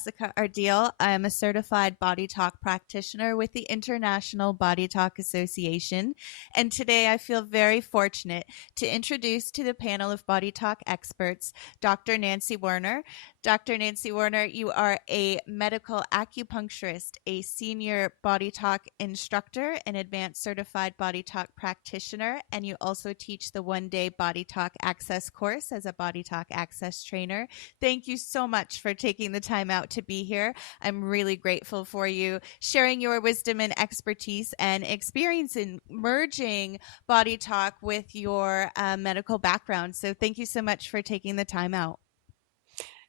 Jessica Ardeal. I am a certified body talk practitioner with the International Body Talk Association. And today I feel very fortunate to introduce to the panel of body talk experts Dr. Nancy Werner. Dr. Nancy Werner, you are a medical acupuncturist, a senior body talk instructor, an advanced certified body talk practitioner, and you also teach the one-day body talk access course as a body talk access trainer. Thank you so much for taking the time out to be here. I'm really grateful for you sharing your wisdom and expertise and experience in merging body talk with your medical background. So thank you so much for taking the time out.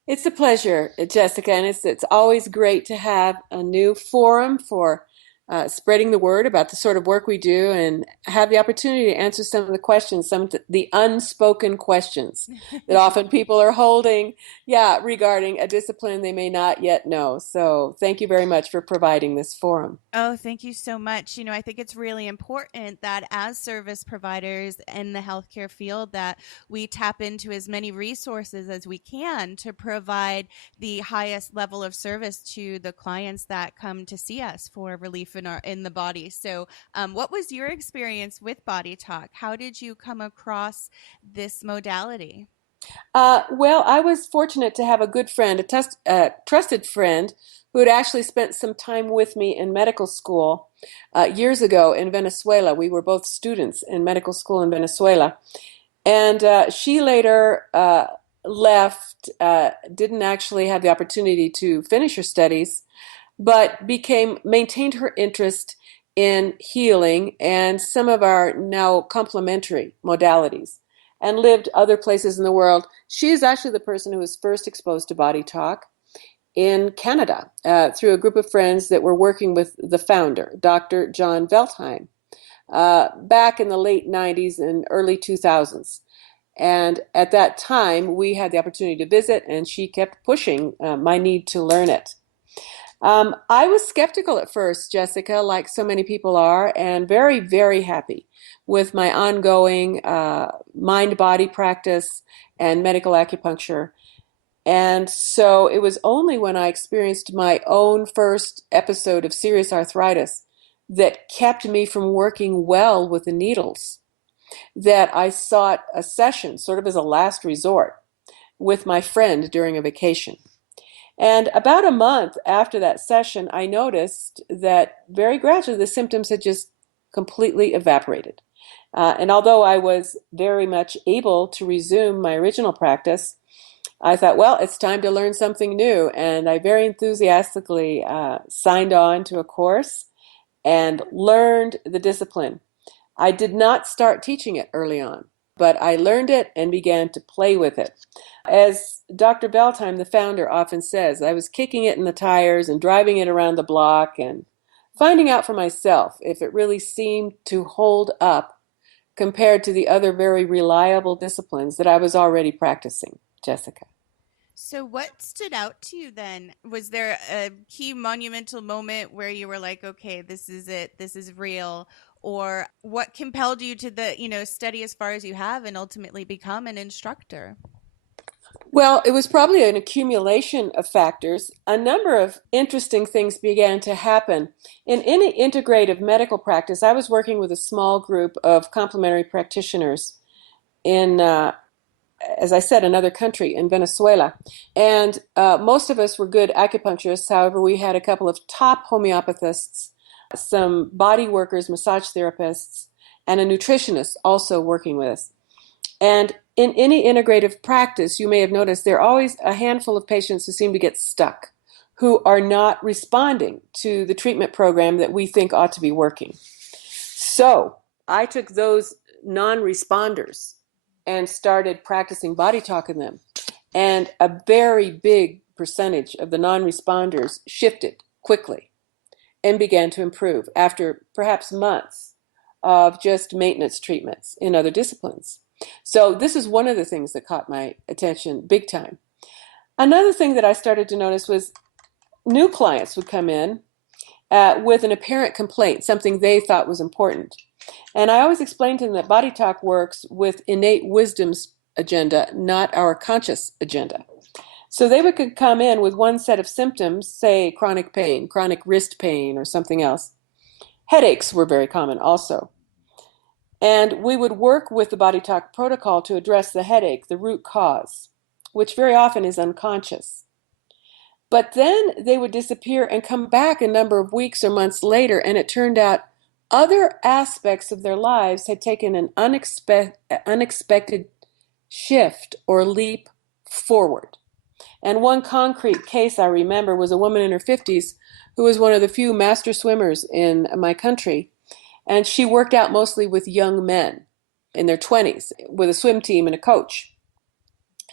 It's a pleasure, Jessica, and it's always great to have a new forum for spreading the word about the sort of work we do and have the opportunity to answer some of the questions, some of the unspoken questions that often people are holding, regarding a discipline they may not yet know. So thank you very much for providing this forum. Oh, thank you so much. I think it's really important that as service providers in the healthcare field that we tap into as many resources as we can to provide the highest level of service to the clients that come to see us for relief in the body. So, what was your experience with Body Talk? How did you come across this modality? Well, I was fortunate to have a good friend, a trusted friend, who had actually spent some time with me in medical school years ago in Venezuela. We were both students in medical school in Venezuela. And she later left, didn't actually have the opportunity to finish her studies, but maintained her interest in healing and some of our now complementary modalities, and lived other places in the world. She is actually the person who was first exposed to body talk in Canada through a group of friends that were working with the founder, Dr. John Veltheim, back in the late 90s and early 2000s. And at that time, we had the opportunity to visit, and she kept pushing my need to learn it. I was skeptical at first, Jessica, like so many people are, and very, very happy with my ongoing mind-body practice and medical acupuncture. And so it was only when I experienced my own first episode of serious arthritis that kept me from working well with the needles that I sought a session, sort of as a last resort, with my friend during a vacation. And about a month after that session, I noticed that very gradually the symptoms had just completely evaporated. And although I was very much able to resume my original practice, I thought, well, it's time to learn something new. And I very enthusiastically signed on to a course and learned the discipline. I did not start teaching it early on, but I learned it and began to play with it. As Dr. Veltheim, the founder, often says, I was kicking it in the tires and driving it around the block and finding out for myself if it really seemed to hold up compared to the other very reliable disciplines that I was already practicing, Jessica. So, what stood out to you then? Was there a key monumental moment where you were like, okay, this is it, this is real? Or what compelled you to study as far as you have and ultimately become an instructor? Well, it was probably an accumulation of factors. A number of interesting things began to happen. In any integrative medical practice, I was working with a small group of complementary practitioners in, as I said, another country, in Venezuela. And most of us were good acupuncturists. However, we had a couple of top homeopathists, some body workers, massage therapists, and a nutritionist also working with us. And in any integrative practice, you may have noticed there are always a handful of patients who seem to get stuck, who are not responding to the treatment program that we think ought to be working. So I took those non-responders and started practicing body talk in them. And a very big percentage of the non-responders shifted quickly and began to improve after perhaps months of just maintenance treatments in other disciplines. So this is one of the things that caught my attention big time. Another thing that I started to notice was new clients would come in with an apparent complaint, something they thought was important. And I always explained to them that body talk works with innate wisdom's agenda, not our conscious agenda. So they could come in with one set of symptoms, say chronic pain, chronic wrist pain, or something else. Headaches were very common also. And we would work with the body talk protocol to address the headache, the root cause, which very often is unconscious. But then they would disappear and come back a number of weeks or months later, and it turned out other aspects of their lives had taken an unexpected shift or leap forward. And one concrete case I remember was a woman in her 50s who was one of the few master swimmers in my country. And she worked out mostly with young men in their 20s with a swim team and a coach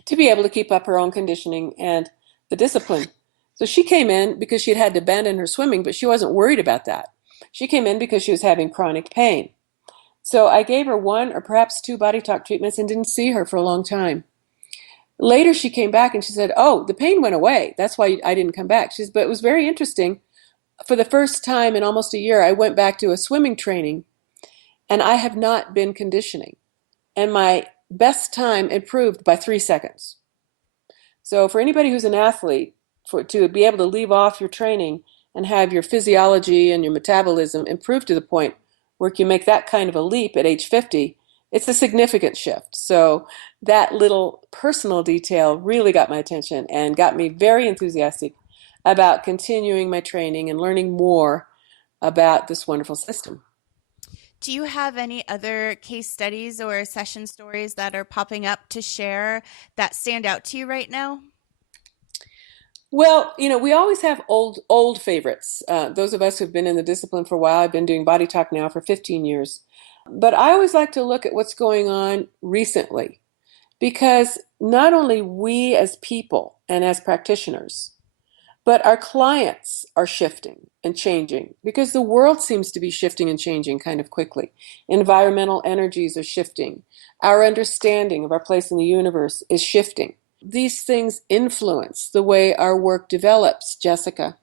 to be able to keep up her own conditioning and the discipline. So she came in because she had to abandon her swimming, but she wasn't worried about that. She came in because she was having chronic pain. So I gave her one or perhaps two body talk treatments and didn't see her for a long time. Later, she came back and she said, "Oh, the pain went away. That's why I didn't come back." She said, "But it was very interesting. For the first time in almost a year, I went back to a swimming training and I have not been conditioning. And my best time improved by 3 seconds." So for anybody who's an athlete, to be able to leave off your training and have your physiology and your metabolism improve to the point where you make that kind of a leap at age 50, it's a significant shift. So that little personal detail really got my attention and got me very enthusiastic about continuing my training and learning more about this wonderful system. Do you have any other case studies or session stories that are popping up to share that stand out to you right now? Well, we always have old favorites. Those of us who've been in the discipline for a while, I've been doing body talk now for 15 years. But I always like to look at what's going on recently because not only we as people and as practitioners, but our clients are shifting and changing because the world seems to be shifting and changing kind of quickly. Environmental energies are shifting. Our understanding of our place in the universe is shifting. These things influence the way our work develops, Jessica.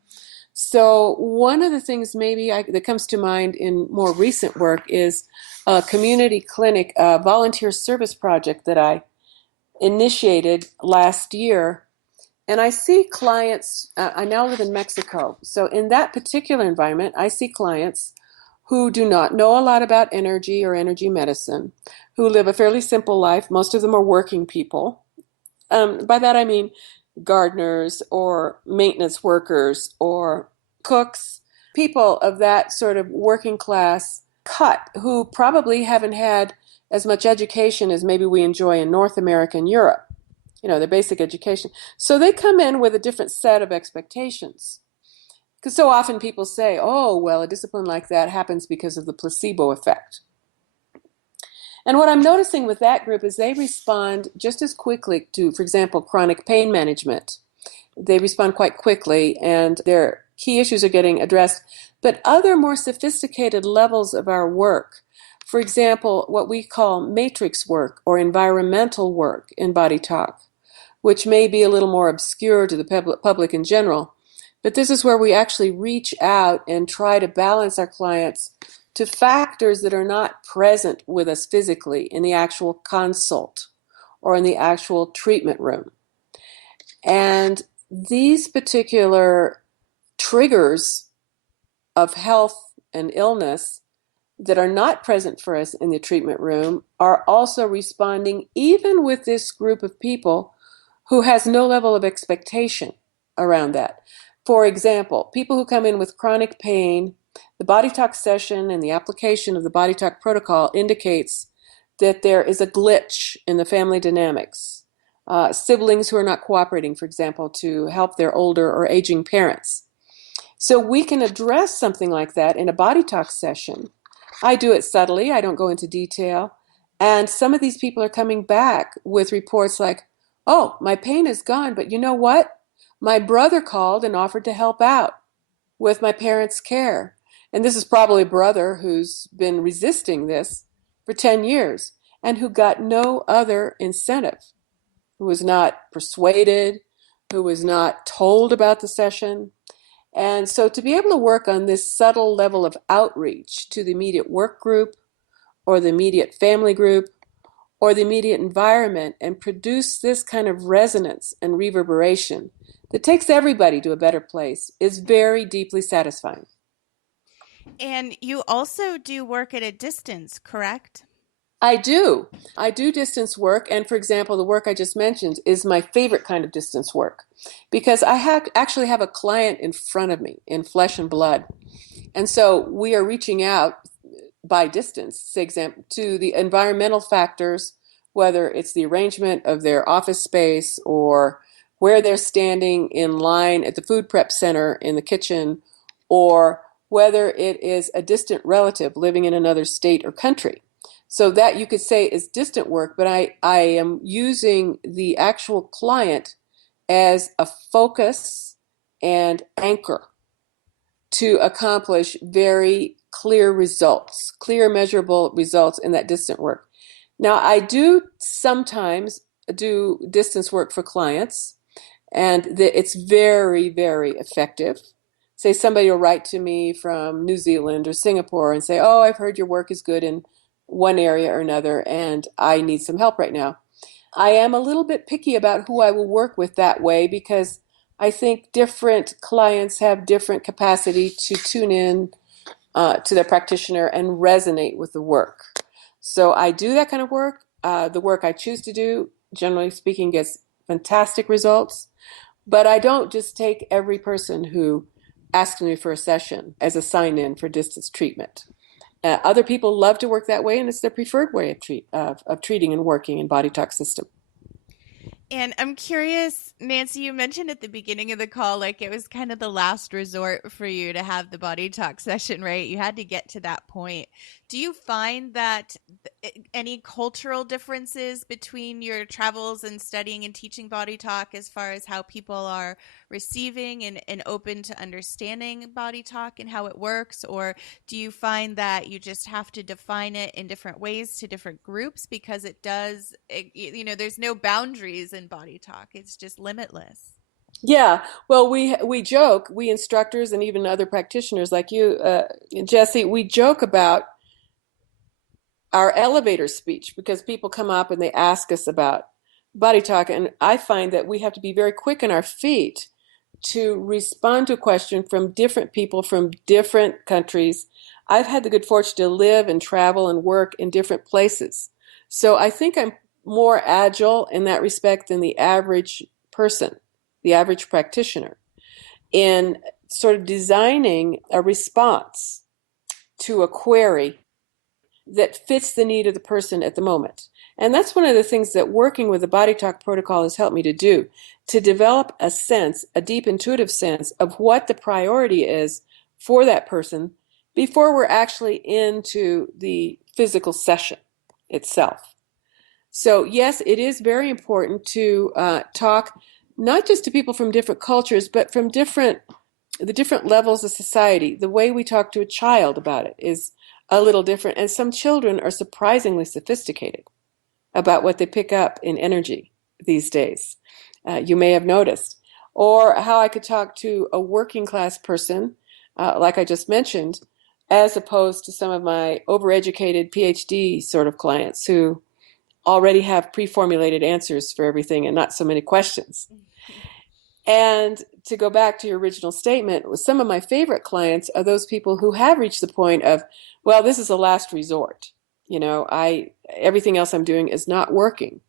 So one of the things that comes to mind in more recent work is a community clinic, a volunteer service project that I initiated last year. And I see clients, I now live in Mexico. So in that particular environment, I see clients who do not know a lot about energy or energy medicine, who live a fairly simple life. Most of them are working people. By that I mean gardeners or maintenance workers or cooks, people of that sort of working class cut who probably haven't had as much education as maybe we enjoy in North America and Europe, their basic education. So they come in with a different set of expectations. Because so often people say, oh, well, a discipline like that happens because of the placebo effect. And what I'm noticing with that group is they respond just as quickly to, for example, chronic pain management. They respond quite quickly and their key issues are getting addressed. But other more sophisticated levels of our work, for example, what we call matrix work or environmental work in body talk, which may be a little more obscure to the public in general. But this is where we actually reach out and try to balance our clients to factors that are not present with us physically in the actual consult or in the actual treatment room. And these particular triggers of health and illness that are not present for us in the treatment room are also responding even with this group of people who has no level of expectation around that. For example, people who come in with chronic pain, the body talk session and the application of the body talk protocol indicates that there is a glitch in the family dynamics. Siblings who are not cooperating, for example, to help their older or aging parents. So we can address something like that in a body talk session. I do it subtly, I don't go into detail. And some of these people are coming back with reports like, oh, my pain is gone, but you know what? My brother called and offered to help out with my parents' care. And this is probably a brother who's been resisting this for 10 years and who got no other incentive, who was not persuaded, who was not told about the session. And so to be able to work on this subtle level of outreach to the immediate work group or the immediate family group or the immediate environment and produce this kind of resonance and reverberation that takes everybody to a better place is very deeply satisfying. And you also do work at a distance, correct? I do. I do distance work. And for example, the work I just mentioned is my favorite kind of distance work because actually have a client in front of me in flesh and blood. And so we are reaching out by distance, say example, to the environmental factors, whether it's the arrangement of their office space or where they're standing in line at the food prep center in the kitchen, or whether it is a distant relative living in another state or country. So that you could say is distant work, but I am using the actual client as a focus and anchor to accomplish very clear results, clear measurable results in that distant work. Now, I do sometimes do distance work for clients, and it's very, very effective. Say somebody will write to me from New Zealand or Singapore and say, "Oh, I've heard your work is good in one area or another, and I need some help right now." I am a little bit picky about who I will work with that way because I think different clients have different capacity to tune in to their practitioner and resonate with the work. So I do that kind of work. The work I choose to do, generally speaking, gets fantastic results. But I don't just take every person who asks me for a session as a sign in for distance treatment. Other people love to work that way, and it's their preferred way of treating and working in body talk system. And I'm curious, Nancy, you mentioned at the beginning of the call, like it was kind of the last resort for you to have the body talk session, right? You had to get to that point. Do you find that any cultural differences between your travels and studying and teaching body talk as far as how people are receiving and open to understanding body talk and how it works? Or do you find that you just have to define it in different ways to different groups because there's no boundaries in body talk. It's just limitless. Yeah, well, we joke, we instructors and even other practitioners like you, Jesse, we joke about our elevator speech because people come up and they ask us about body talk, and I find that we have to be very quick on our feet to respond to a question from different people from different countries. I've had the good fortune to live and travel and work in different places. So I think I'm more agile in that respect than the average person, the average practitioner, in sort of designing a response to a query that fits the need of the person at the moment. And that's one of the things that working with the body talk protocol has helped me to do, to develop a sense, a deep intuitive sense of what the priority is for that person before we're actually into the physical session itself. So, yes, it is very important to talk not just to people from different cultures, but from the different levels of society. The way we talk to a child about it is a little different. And some children are surprisingly sophisticated about what they pick up in energy these days. You may have noticed. Or how I could talk to a working class person, like I just mentioned, as opposed to some of my overeducated PhD sort of clients who already have pre-formulated answers for everything and not so many questions. And to go back to your original statement, some of my favorite clients are those people who have reached the point of, well, this is a last resort. Everything else I'm doing is not working.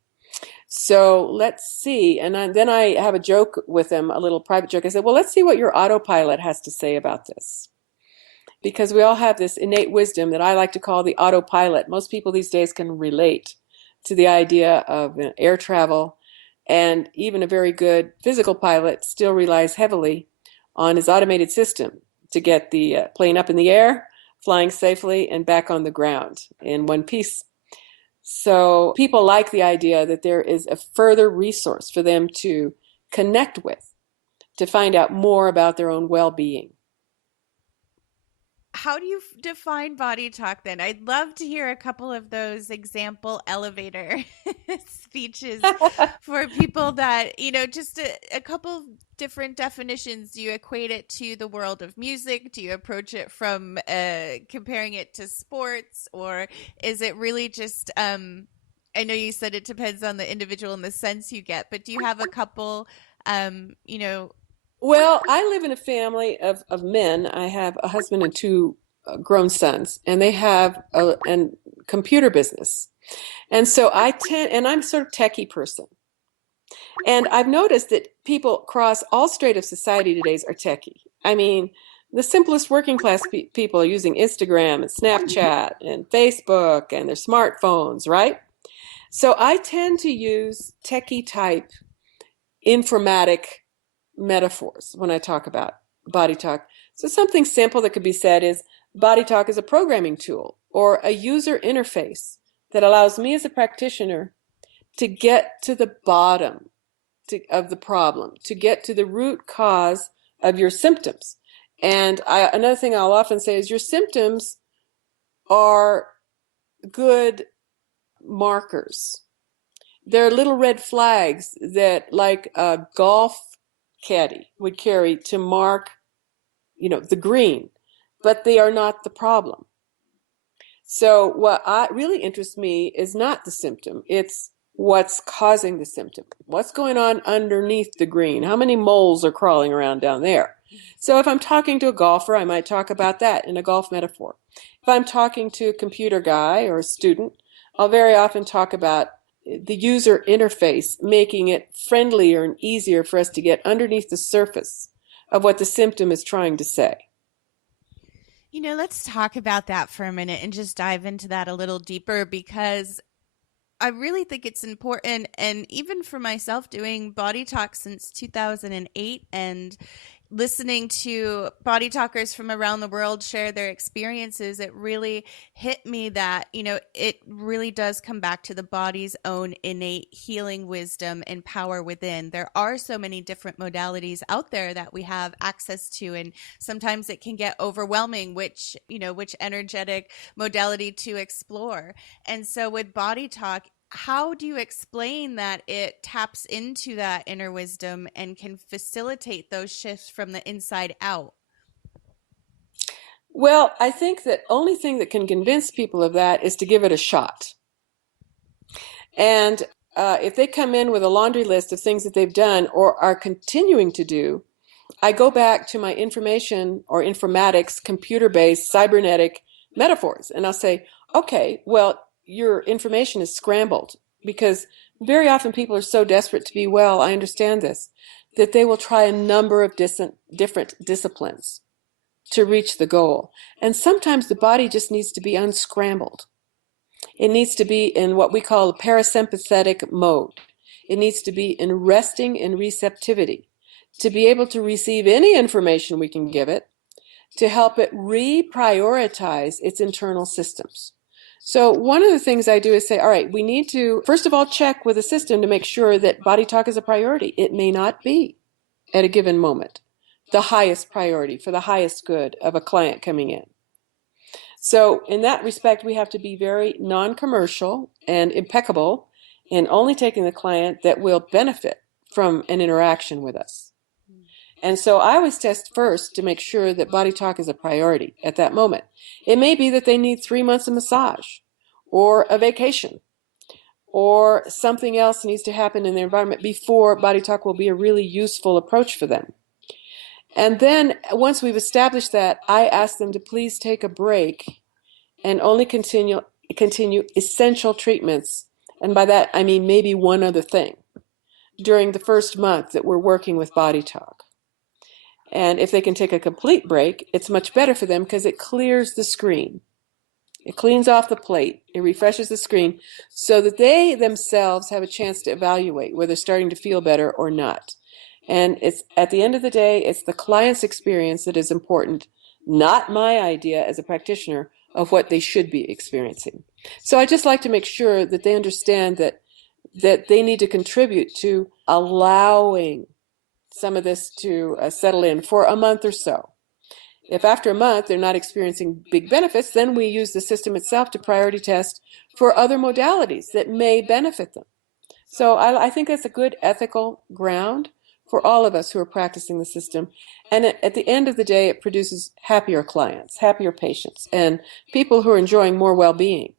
So let's see. And then I have a joke with them, a little private joke. I said, well, let's see what your autopilot has to say about this. Because we all have this innate wisdom that I like to call the autopilot. Most people these days can relate to the idea of air travel, and even a very good physical pilot still relies heavily on his automated system to get the plane up in the air, flying safely, and back on the ground in one piece. So people like the idea that there is a further resource for them to connect with, to find out more about their own well-being. How do you define body talk then? I'd love to hear a couple of those example elevator speeches for people that, just a couple different definitions. Do you equate it to the world of music? Do you approach it from comparing it to sports? Or is it really just I know you said it depends on the individual and the sense you get, but do you have a couple, you know, Well, I live in a family of men. I have a husband and two grown sons, and they have a computer business. And so and I'm sort of techie person. And I've noticed that people across all strata of society today are techie. I mean, the simplest working class people are using Instagram and Snapchat and Facebook and their smartphones, right? So I tend to use techie type informatic metaphors when I talk about body talk. So something simple that could be said is body talk is a programming tool or a user interface that allows me as a practitioner to get to the bottom of the problem, to get to the root cause of your symptoms. And another thing I'll often say is your symptoms are good markers. They're little red flags that, like a golf caddy would carry to mark, the green, but they are not the problem. So what really interests me is not the symptom, it's what's causing the symptom. What's going on underneath the green? How many moles are crawling around down there? So if I'm talking to a golfer, I might talk about that in a golf metaphor. If I'm talking to a computer guy or a student, I'll very often talk about the user interface, making it friendlier and easier for us to get underneath the surface of what the symptom is trying to say. let's talk about that for a minute and just dive into that a little deeper because I really think it's important. And even for myself, doing body talk since 2008 and listening to body talkers from around the world share their experiences, it really hit me that, it really does come back to the body's own innate healing wisdom and power within. There are so many different modalities out there that we have access to, and sometimes it can get overwhelming which energetic modality to explore. And so with body talk, how do you explain that it taps into that inner wisdom and can facilitate those shifts from the inside out? Well, I think that only thing that can convince people of that is to give it a shot. And if they come in with a laundry list of things that they've done or are continuing to do, I go back to my information or informatics, computer-based, cybernetic metaphors. And I'll say, okay, well, your information is scrambled because very often people are so desperate to be well, I understand this, that they will try a number of different disciplines to reach the goal. And sometimes the body just needs to be unscrambled. It needs to be in what we call a parasympathetic mode. It needs to be in resting and receptivity to be able to receive any information we can give it, to help it reprioritize its internal systems. So one of the things I do is say, all right, we need to, first of all, check with the system to make sure that body talk is a priority. It may not be at a given moment the highest priority for the highest good of a client coming in. So in that respect, we have to be very non-commercial and impeccable in only taking the client that will benefit from an interaction with us. And so I always test first to make sure that body talk is a priority at that moment. It may be that they need 3 months of massage or a vacation or something else needs to happen in their environment before body talk will be a really useful approach for them. And then once we've established that, I ask them to please take a break and only continue essential treatments. And by that, I mean maybe one other thing during the first month that we're working with body talk. And if they can take a complete break, it's much better for them because it clears the screen. It cleans off the plate. It refreshes the screen so that they themselves have a chance to evaluate whether they're starting to feel better or not. And it's at the end of the day, it's the client's experience that is important, not my idea as a practitioner of what they should be experiencing. So I just like to make sure that they understand that they need to contribute to allowing some of this to settle in for a month or so. If after a month they're not experiencing big benefits, then we use the system itself to priority test for other modalities that may benefit them. So I think that's a good ethical ground for all of us who are practicing the system. And at the end of the day, it produces happier clients, happier patients, and people who are enjoying more well-being.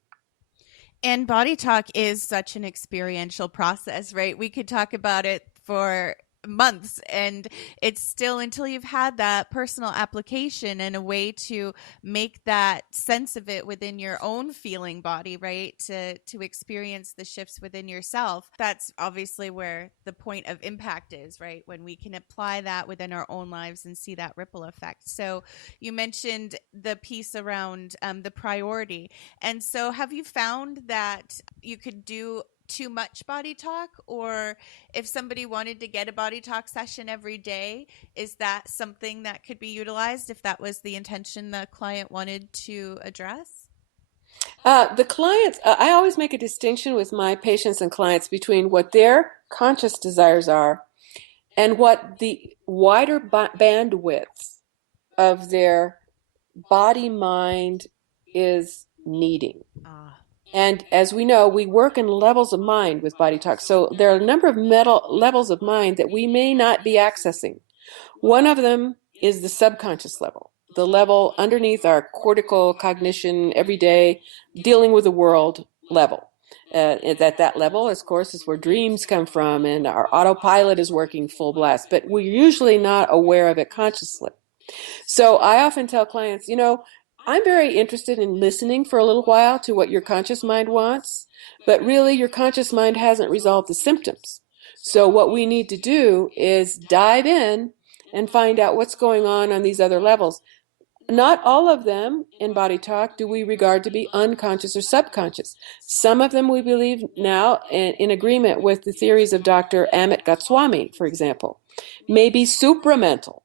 And body talk is such an experiential process, right? We could talk about it for months, and it's still until you've had that personal application and a way to make that sense of it within your own feeling body, right? To experience the shifts within yourself. That's obviously where the point of impact is, right? When we can apply that within our own lives and see that ripple effect. So you mentioned the piece around the priority, and so, have you found that you could do too much body talk? Or if somebody wanted to get a body talk session every day, is that something that could be utilized if that was the intention the client wanted to address? The clients, I always make a distinction with my patients and clients between what their conscious desires are and what the wider bandwidth of their body mind is needing. Ah, And as we know, we work in levels of mind with body talk. So there are a number of levels of mind that we may not be accessing. One of them is the subconscious level, the level underneath our cortical cognition, everyday dealing with the world level. At that level, of course, is where dreams come from and our autopilot is working full blast, but we're usually not aware of it consciously. So I often tell clients, I'm very interested in listening for a little while to what your conscious mind wants, but really your conscious mind hasn't resolved the symptoms. So what we need to do is dive in and find out what's going on these other levels. Not all of them in body talk do we regard to be unconscious or subconscious. Some of them we believe now, in agreement with the theories of Dr. Amit Goswami, for example, may be supramental.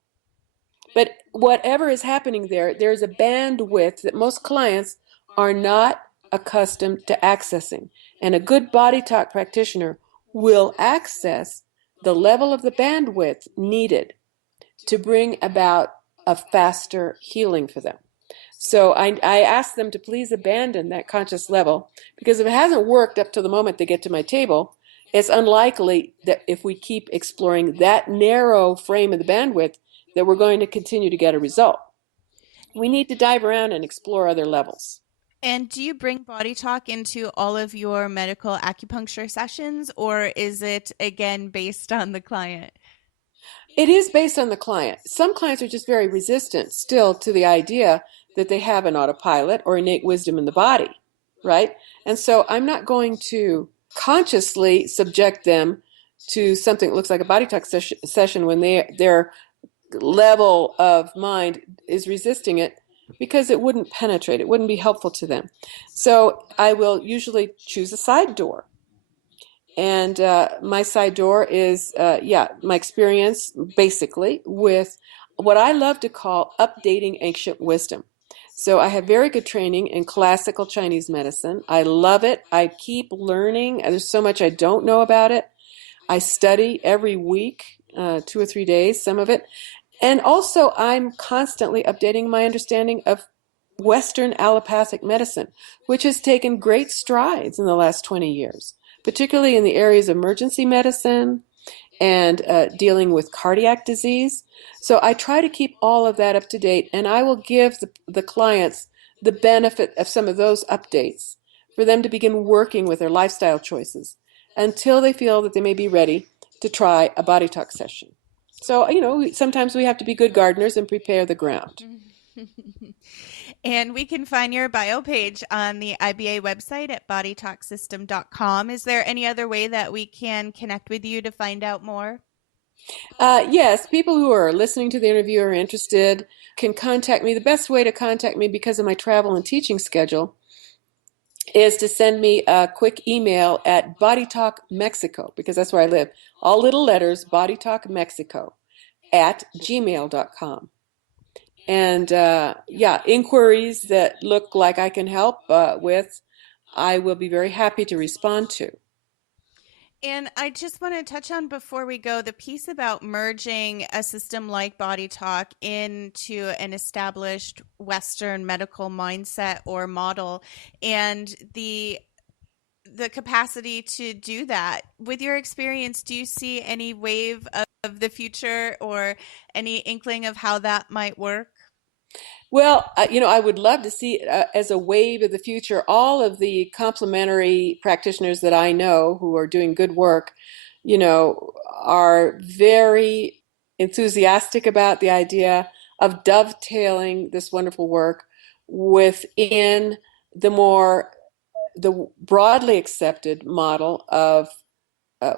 But whatever is happening there, there's a bandwidth that most clients are not accustomed to accessing. And a good body talk practitioner will access the level of the bandwidth needed to bring about a faster healing for them. So I ask them to please abandon that conscious level, because if it hasn't worked up to the moment they get to my table, it's unlikely that if we keep exploring that narrow frame of the bandwidth, that we're going to continue to get a result. We need to dive around and explore other levels. and do you bring body talk into all of your medical acupuncture sessions, or is it again based on the client? It is based on the client. Some clients are just very resistant still to the idea that they have an autopilot or innate wisdom in the body, right? And so I'm not going to consciously subject them to something that looks like a body talk session when their level of mind is resisting it, because it wouldn't penetrate. It wouldn't be helpful to them. So I will usually choose a side door. And my side door is, my experience basically with what I love to call updating ancient wisdom. So I have very good training in classical Chinese medicine. I love it. I keep learning. There's so much I don't know about it. I study every week, 2 or 3 days, some of it. And also, I'm constantly updating my understanding of Western allopathic medicine, which has taken great strides in the last 20 years, particularly in the areas of emergency medicine and dealing with cardiac disease. So I try to keep all of that up to date, and I will give the clients the benefit of some of those updates for them to begin working with their lifestyle choices until they feel that they may be ready to try a body talk session. So, sometimes we have to be good gardeners and prepare the ground. And we can find your bio page on the IBA website at bodytalksystem.com. Is there any other way that we can connect with you to find out more? Yes, people who are listening to the interview or are interested can contact me. The best way to contact me, because of my travel and teaching schedule, is to send me a quick email at Body Talk Mexico, because that's where I live. All little letters, Body Talk Mexico at gmail.com. And inquiries that look like I can help with, I will be very happy to respond to. And I just want to touch on before we go the piece about merging a system like Body Talk into an established Western medical mindset or model, and the capacity to do that. With your experience, do you see any wave of the future or any inkling of how that might work? Well, I would love to see as a wave of the future, all of the complementary practitioners that I know who are doing good work, are very enthusiastic about the idea of dovetailing this wonderful work within the more the broadly accepted model of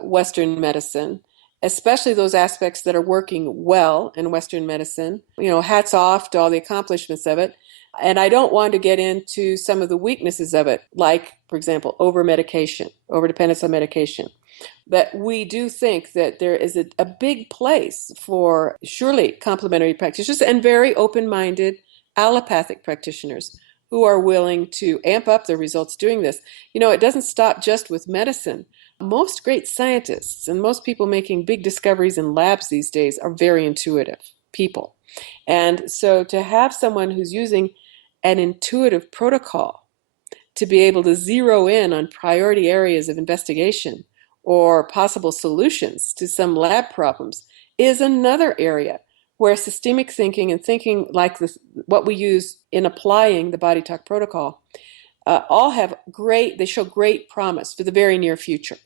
Western medicine, especially those aspects that are working well in Western medicine. Hats off to all the accomplishments of it. And I don't want to get into some of the weaknesses of it, like, for example, over medication, over dependence on medication. But we do think that there is a big place for surely complementary practitioners and very open minded allopathic practitioners who are willing to amp up their results doing this. It doesn't stop just with medicine. Most great scientists and most people making big discoveries in labs these days are very intuitive people. And so to have someone who's using an intuitive protocol to be able to zero in on priority areas of investigation or possible solutions to some lab problems is another area where systemic thinking and thinking like this, what we use in applying the body talk protocol, all have they show great promise for the very near future.